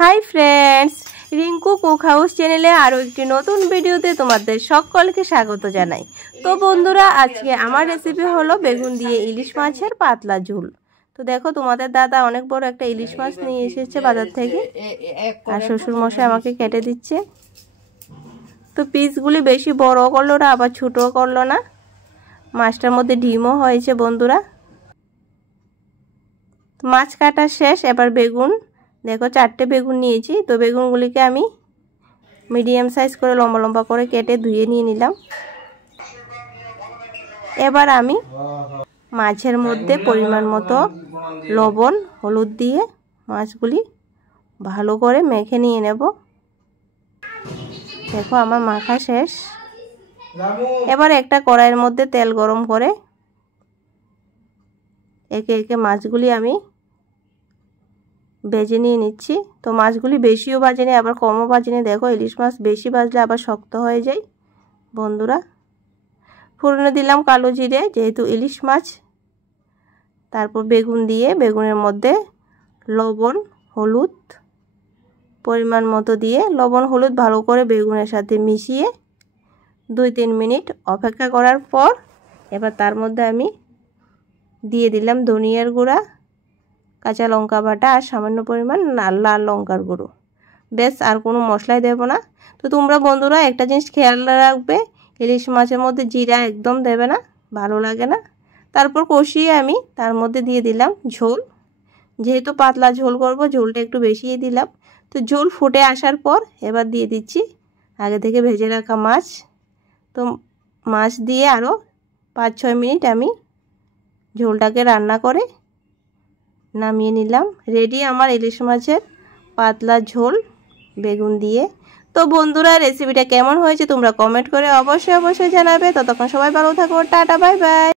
Hi friends, Rinku cook house চ্যানেলে আরও একটি নতুন ভিডিওতে তোমাদের সকলকে স্বাগত জানাই। তো বন্ধুরা, আজকে আমার রেসিপি হলো বেগুন দিয়ে ইলিশ মাছের পাতলা ঝোল। তো দেখো, তোমাদের দাদা অনেক বড় একটা ইলিশ মাছ নিয়ে এসেছে বাজার থেকে, আর শ্বশুর মশাই আমাকে কেটে দিচ্ছে। তো পিসগুলি বেশি বড় করলো না, আবার ছোটও করলো না। মাছটার মধ্যে ডিমও হয়েছে বন্ধুরা। মাছ কাটা শেষ, এবার বেগুন, দেখো 4টে বেগুন নিয়েছি। তো বেগুনগুলিকে আমি মিডিয়াম সাইজ করে লম্বা লম্বা করে কেটে ধুয়ে নিয়ে নিলাম। এবার আমি মাছের মধ্যে পরিমাণ মতো লবণ হলুদ দিয়ে মাছগুলি ভালো করে মেখে নিয়ে নেব। দেখো আমার মাখা শেষ। এবার একটা কড়াইয়ের মধ্যে তেল গরম করে একে একে মাছগুলি আমি ভেজে নিয়ে নিচ্ছি। তো মাছগুলি বেশিও ভাজেনি আবার কমও ভাজেনি। দেখো, ইলিশ মাছ বেশি ভাজলে আবার শক্ত হয়ে যায় বন্ধুরা। ফোড়নে দিলাম কালো জিরে, যেহেতু ইলিশ মাছ। তারপর বেগুন দিয়ে বেগুনের মধ্যে লবণ হলুদ পরিমাণ মতো দিয়ে লবণ হলুদ ভালো করে বেগুনের সাথে মিশিয়ে 2-3 মিনিট অপেক্ষা করার পর এবার তার মধ্যে আমি দিয়ে দিলাম ধনিয়ার গুঁড়া, কাঁচা লঙ্কা বাটা আর সামান্য পরিমাণ লাল লঙ্কার গুঁড়ো। বেশ, আর কোনো মশলাই দেব না। তো তোমরা বন্ধুরা একটা জিনিস খেয়াল রাখবে, ইলিশ মাছের মধ্যে জিরা একদম দেবে না, ভালো লাগে না। তারপর কষিয়ে আমি তার মধ্যে দিয়ে দিলাম ঝোল। যেহেতু পাতলা ঝোল করব, ঝোলটা একটু বেশিই দিলাম। তো ঝোল ফুটে আসার পর এবার দিয়ে দিচ্ছি আগে থেকে ভেজে রাখা মাছ। তো মাছ দিয়ে আরও 5-6 মিনিট আমি ঝোলটাকে রান্না করে নামিয়ে নিলাম। রেডি আমার ইলিশ মাছের পাতলা ঝোল বেগুন দিয়ে। তো বন্ধুরা, রেসিপিটা কেমন হয়েছে তোমরা কমেন্ট করে অবশ্যই জানাবে। ততক্ষণ সবাই ভালো থাকো, টাটা, বাই বাই।